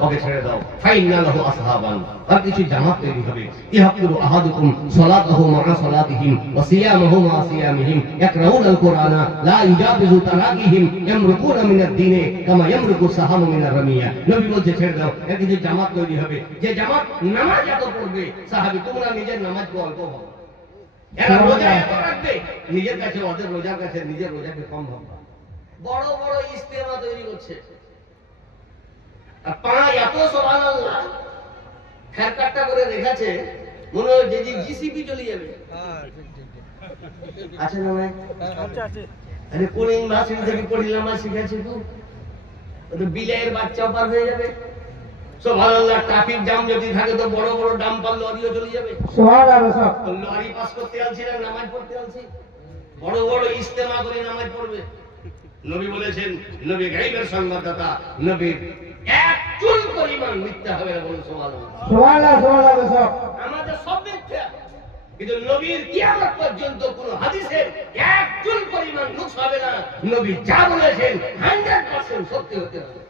ওকে ছেড়ে দাও। ফাইন্না আসহাবান। আর কিছু জামাত তৈরি হবে। ইহাকুরু আহাদুকুম সালাতাহু মা সালাতিহিম ওয়া সিয়ামাহু মা সিয়ামিহিম। ইয়াকরাউনা আল কুরআনা লা ইউজাবিজু তারাকিহিম ইয়ামরুকুনা মিনাদ দ্বীনে কামা ইয়ামরুকু সাহামু মিনার রামিয়া। নবী বলছে ছেড়ে দাও। এর কিছু জামাত তৈরি হবে। যে জামাত নামাজ এত পড়বে সাহাবী তোমরা নিজের নামাজ অল্প ভাবো। এরা রোজা এত রাখবে নিজের কাছে ওদের রোজার কাছে নিজের রোজাকে কম ভাববা। বড় বড় ইস্তেমা তৈরি করছে। আর এত হ্যারকাটটা করে রেখেছে মনে হয় যে জিসিপি চলে যাবে। আছে না ভাই? আরে কোন ইউনিভার্সিটি থেকে পড়িলাম আর শিখেছি তো তো বিলাইয়ের পার হয়ে যাবে। সুবহানাল্লাহ ট্রাফিক জ্যাম যদি থাকে তো বড় বড় ডাম্পার লরিও চলে যাবে। তো লরি পাস করতে আনছি না নামাজ পড়তে আনছি। বড় বড় ইস্তেমা করে নামাজ পড়বে। নবী বলেছেন নবী গাইবের সংবাদদাতা নবী এক পরিমাণ মিথ্যা হবে না বলুন সুবহানাল্লাহ আমাদের সব মিথ্যা। কিন্তু নবীর কিয়ামত পর্যন্ত কোন হাদিসের একজন পরিমাণ নুকস হবে না। নবী যা বলেছেন 100% সত্যি হতে হবে।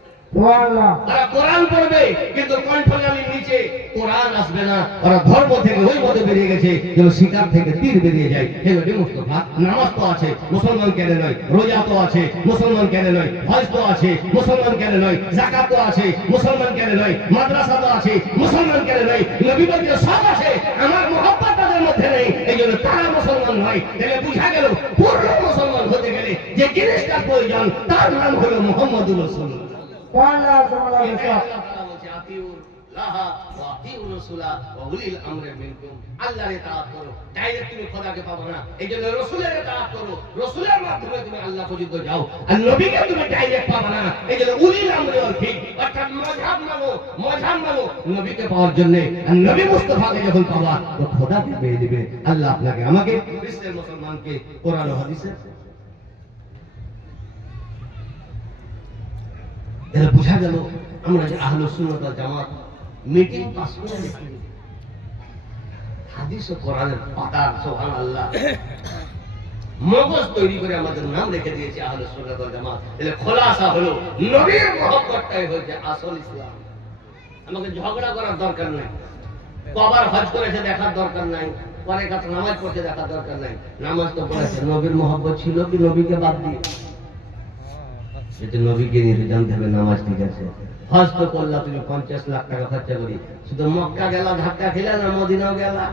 তারা কোরআন পড়বে কিন্তু কণ্ঠ না ওরা ধর্ম থেকে ওই মতে বেরিয়ে গেছে যেন শিকার থেকে তীর বেরিয়ে যায়। নবী মুস্তফা নামাজ তো আছে মুসলমান কেন নয়? রোজা তো আছে মুসলমান কেন নয়? হজ তো আছে মুসলমান কেন নয়? জাকাত তো আছে মুসলমান কেন নয়? মাদ্রাসা তো আছে মুসলমান কেন নয়? নবী বলছে সব আছে আমার মহব্বত তাদের মধ্যে নেই এই জন্য তারা মুসলমান নয়। তাহলে বুঝা গেল পূর্ণ মুসলমান হতে গেলে যে জিনিসটা প্রয়োজন তার নাম হলো মোহাম্মদুর রসুল্লাহ পাওয়ার জন্য। নবী মুস্তাফাকে যখন পাবা, তো খোদাকে পেয়ে দিবে। আল্লাহ আপনাকে, আমাকে, বিশ্বের মুসলমানকে কোরআন এটা বোঝা গেল, আমরা যে ওয়াল জামাত মিটিং পাস করে হাদিস ও কোরআনের সুবহানাল্লাহ। মগজ তৈরি করে আমাদের নাম রেখে দিয়েছে আহলে সুন্নাত ওয়াল জামাত। খোলাসা হলো, নবীর মহব্বতটাই হচ্ছে আসল ইসলাম। আমাকে ঝগড়া করার দরকার নাই। কবার হজ করেছে দেখার দরকার নাই। পরে কাছে নামাজ পড়তে দেখার দরকার নাই। নামাজ তো পড়েছে। নবীর মহব্বত ছিল কি নবীকে বাদ দিয়ে? সেটা নবীকে নিয়ে জানতে হবে, নামাজ ঠিক আছে। হজ তো করলা, তুমি পঞ্চাশ লাখ টাকা খরচা করি। শুধু মক্কা গেলা, ধাক্কা খেলা না মদিনাও গেলা?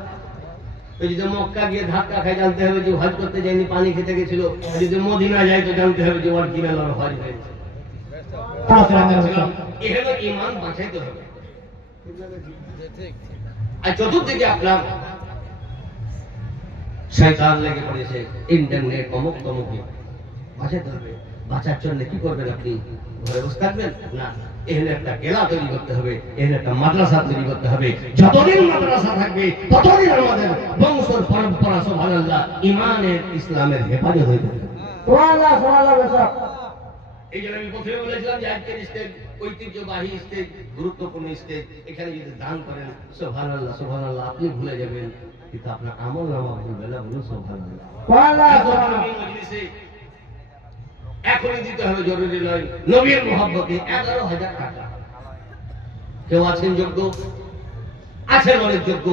যদি মক্কা গিয়ে ধাক্কা খাই জানতে হবে যে হজ করতে যায়নি, পানি খেতে গেছিল। যদি মদিনা যায়, তো জানতে হবে যে ওর হজ হয়েছে। বাঁচাইতে আর চতুর্দিকে আপনার শয়তান লেগে পড়েছে ইন্টারনেট অমুক তমুকে। বাঁচাতে হবে। বাঁচার জন্য কি করবেন আপনি? ঘরে বসে থাকবেন? না। এখানে একটা গেলা তৈরি করতে হবে এখানে একটা মাদ্রাসা তৈরি করতে হবে। যতদিন মাদ্রাসা থাকবে ততদিন আমাদের বংশের পরম্পরা সুবহানাল্লাহ ইমানের ইসলামের হেফাজত হয়ে থাকবে এই জন্য আমি প্রথমে বলেছিলাম যে আজকের স্টেজ ঐতিহ্যবাহী স্টেজ গুরুত্বপূর্ণ স্টেজ এখানে যদি দান করেন সুবহানাল্লাহ সুবহানাল্লাহ আপনি ভুলে যাবেন। কিন্তু আপনার আমল নামা ভুলবে না বলুন সুবহানাল্লাহ। এখনই দিতে হবে জরুরি নয়। নবীর মোহাম্মতে এগারো হাজার টাকা। কেউ আছেন যোগ্য? আছেন অনেক যোগ্য।